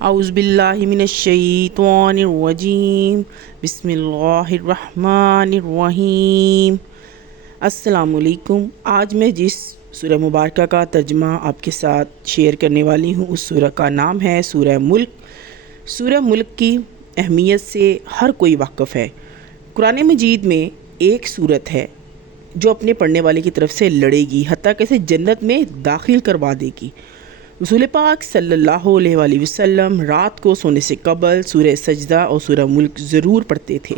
اعوذ باللہ من الشیطان الرجیم بسم اللہ الرحمن الرحیم۔ السلام علیکم۔ آج میں جس سورہ مبارکہ کا ترجمہ آپ کے ساتھ شیئر کرنے والی ہوں اس سورہ کا نام ہے سورہ ملک۔ سورہ ملک کی اہمیت سے ہر کوئی واقف ہے۔ قرآن مجید میں ایک سورت ہے جو اپنے پڑھنے والے کی طرف سے لڑے گی، حتیٰ کہ اسے جنت میں داخل کروا دے گی۔ رسول پاک صلی اللہ علیہ وآلہ وسلم رات کو سونے سے قبل سورہ سجدہ اور سورہ ملک ضرور پڑھتے تھے۔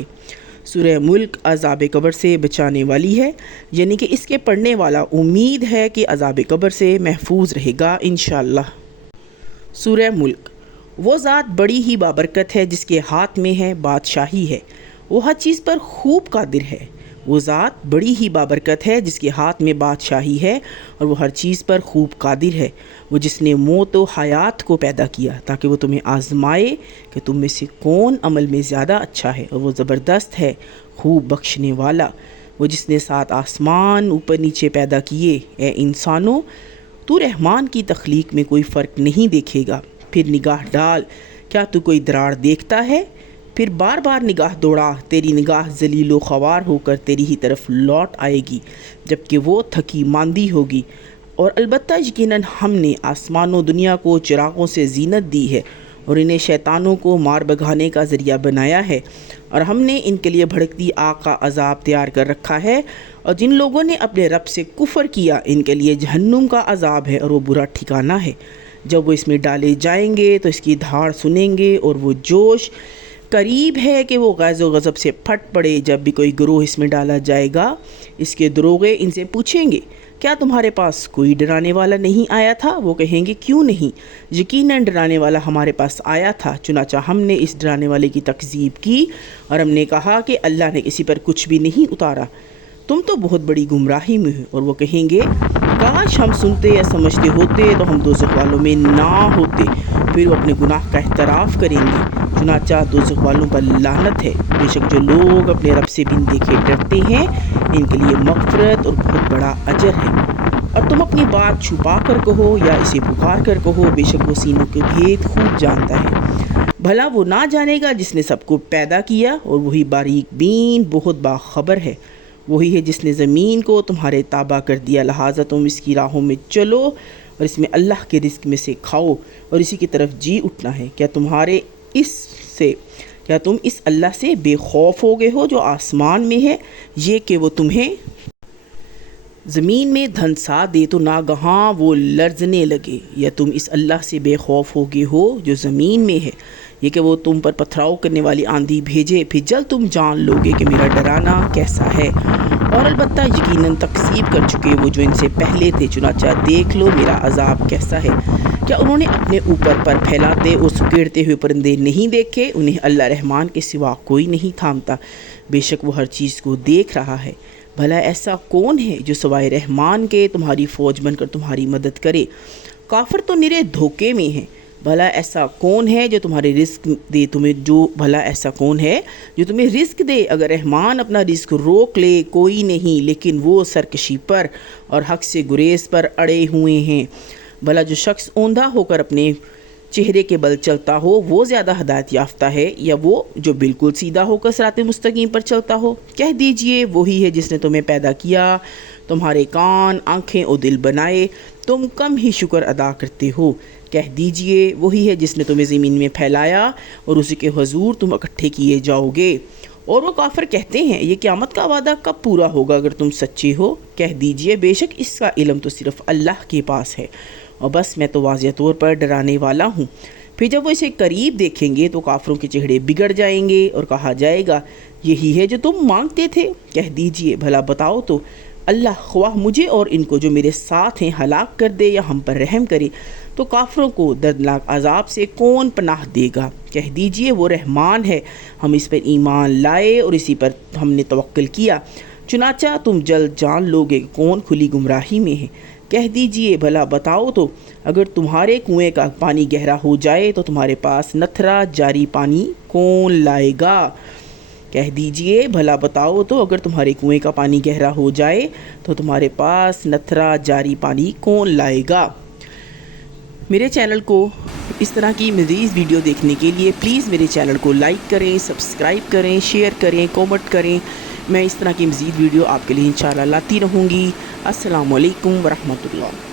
سورہ ملک عذاب قبر سے بچانے والی ہے، یعنی کہ اس کے پڑھنے والا امید ہے کہ عذاب قبر سے محفوظ رہے گا انشاءاللہ۔ سورہ ملک، وہ ذات بڑی ہی بابرکت ہے جس کے ہاتھ میں ہے بادشاہی ہے، وہ ہر چیز پر خوب قادر ہے۔ وہ ذات بڑی ہی بابرکت ہے جس کے ہاتھ میں بادشاہی ہے اور وہ ہر چیز پر خوب قادر ہے۔ وہ جس نے موت و حیات کو پیدا کیا تاکہ وہ تمہیں آزمائے کہ تم میں سے کون عمل میں زیادہ اچھا ہے، اور وہ زبردست ہے خوب بخشنے والا۔ وہ جس نے 7 آسمان اوپر نیچے پیدا کیے۔ اے انسانوں، تو رحمان کی تخلیق میں کوئی فرق نہیں دیکھے گا۔ پھر نگاہ ڈال، کیا تو کوئی دراڑ دیکھتا ہے؟ پھر بار بار نگاہ دوڑا، تیری نگاہ ذلیل و خوار ہو کر تیری ہی طرف لوٹ آئے گی جبکہ وہ تھکی ماندی ہوگی۔ اور البتہ یقیناً ہم نے آسمان و دنیا کو چراغوں سے زینت دی ہے اور انہیں شیطانوں کو مار بھگانے کا ذریعہ بنایا ہے، اور ہم نے ان کے لیے بھڑکتی آگ کا عذاب تیار کر رکھا ہے، اور جن لوگوں نے اپنے رب سے کفر کیا ان کے لیے جہنم کا عذاب ہے اور وہ برا ٹھکانہ ہے۔ جب وہ اس میں ڈالے جائیں گے تو اس کی دھاڑ سنیں گے اور وہ جوش قریب ہے کہ وہ غیظ و غضب سے پھٹ پڑے۔ جب بھی کوئی گروہ اس میں ڈالا جائے گا، اس کے دروغے ان سے پوچھیں گے، کیا تمہارے پاس کوئی ڈرانے والا نہیں آیا تھا؟ وہ کہیں گے، کیوں نہیں، یقیناً ڈرانے والا ہمارے پاس آیا تھا، چنانچہ ہم نے اس ڈرانے والے کی تکذیب کی اور ہم نے کہا کہ اللہ نے کسی پر کچھ بھی نہیں اتارا، تم تو بہت بڑی گمراہی میں ہو۔ اور وہ کہیں گے، کاش ہم سنتے یا سمجھتے ہوتے تو ہم دوزخ والوں میں نہ ہوتے۔ پھر وہ اپنے گناہ کا اعتراف کریں گے، چنانچہ دوزخ والوں پر لعنت ہے۔ بے شک جو لوگ اپنے رب سے بن دیکھے ڈرتے ہیں ان کے لیے مغفرت اور بہت بڑا اجر ہے۔ اور تم اپنی بات چھپا کر کہو یا اسے پکار کر کہو، بے شک وہ سینوں کے بھید خوب جانتا ہے۔ بھلا وہ نہ جانے گا جس نے سب کو پیدا کیا، اور وہی باریک بین بہت باخبر ہے۔ وہی ہے جس نے زمین کو تمہارے تابع کر دیا، لہٰذا تم اس کی راہوں میں چلو اور اس میں اللہ کے رزق میں سے کھاؤ اور اسی کی طرف جی اٹھنا ہے۔ کیا تم اس اللہ سے بے خوف ہو گئے ہو جو آسمان میں ہے، یہ کہ وہ تمہیں زمین میں دھنسا دے تو ناگہاں وہ لرزنے لگے؟ یا تم اس اللہ سے بے خوف ہو گئے ہو جو زمین میں ہے، یہ کہ وہ تم پر پتھراؤ کرنے والی آندھی بھیجے، پھر جلد تم جان لوگے کہ میرا ڈرانا کیسا ہے۔ اور البتہ یقیناً تکذیب کر چکے وہ جو ان سے پہلے تھے، چنانچہ دیکھ لو میرا عذاب کیسا ہے۔ کیا انہوں نے اپنے اوپر پر پھیلاتے اور سکیڑتے ہوئے پرندے نہیں دیکھے؟ انہیں اللہ رحمان کے سوا کوئی نہیں تھامتا، بے شک وہ ہر چیز کو دیکھ رہا ہے۔ بھلا ایسا کون ہے جو سوائے رحمان کے تمہاری فوج بن کر تمہاری مدد کرے؟ کافر تو نرے دھوکے میں ہیں۔ بھلا ایسا کون ہے جو تمہارے رزق دے تمہیں بھلا ایسا کون ہے جو تمہیں رزق دے؟ اگر رحمان اپنا رزق روک لے کوئی نہیں، لیکن وہ سرکشی پر اور حق سے گریز پر اڑے ہوئے ہیں۔ بھلا جو شخص اوندھا ہو کر اپنے چہرے کے بل چلتا ہو وہ زیادہ ہدایت یافتہ ہے، یا وہ جو بالکل سیدھا ہو کر صراط مستقیم پر چلتا ہو؟ کہہ دیجئے، وہی ہے جس نے تمہیں پیدا کیا، تمہارے کان، آنکھیں اور دل بنائے، تم کم ہی شکر ادا کرتے ہو۔ کہہ دیجئے، وہی ہے جس نے تمہیں زمین میں پھیلایا اور اسی کے حضور تم اکٹھے کیے جاؤ گے۔ اور وہ کافر کہتے ہیں، یہ قیامت کا وعدہ کب پورا ہوگا اگر تم سچے ہو؟ کہہ دیجئے، بے شک اس کا علم تو صرف اللہ کے پاس ہے، اور بس میں تو واضح طور پر ڈرانے والا ہوں۔ پھر جب وہ اسے قریب دیکھیں گے تو کافروں کے چہرے بگڑ جائیں گے اور کہا جائے گا، یہی ہے جو تم مانگتے تھے۔ کہہ دیجئے، بھلا بتاؤ تو اللہ خواہ مجھے اور ان کو جو میرے ساتھ ہیں ہلاک کر دے یا ہم پر رحم کرے تو کافروں کو دردناک عذاب سے کون پناہ دے گا؟ کہہ دیجئے، وہ رحمان ہے، ہم اس پر ایمان لائے اور اسی پر ہم نے توکل کیا، چنانچہ تم جلد جان لوگے کون کھلی گمراہی میں ہے۔ کہہ دیجئے، بھلا بتاؤ تو اگر تمہارے کنویں کا پانی گہرا ہو جائے تو تمہارے پاس نتھرا جاری پانی کون لائے گا؟ کہہ دیجئے، بھلا بتاؤ تو اگر تمہارے کنویں کا پانی گہرا ہو جائے تو تمہارے پاس نتھرا جاری پانی کون لائے گا؟ میرے چینل کو اس طرح کی مزید ویڈیو دیکھنے کے لیے پلیز میرے چینل کو لائک کریں، سبسکرائب کریں، شیئر کریں، کومنٹ کریں۔ میں اس طرح کی مزید ویڈیو آپ کے لیے انشاءاللہ لاتی رہوں گی۔ السلام علیکم ورحمۃ اللہ۔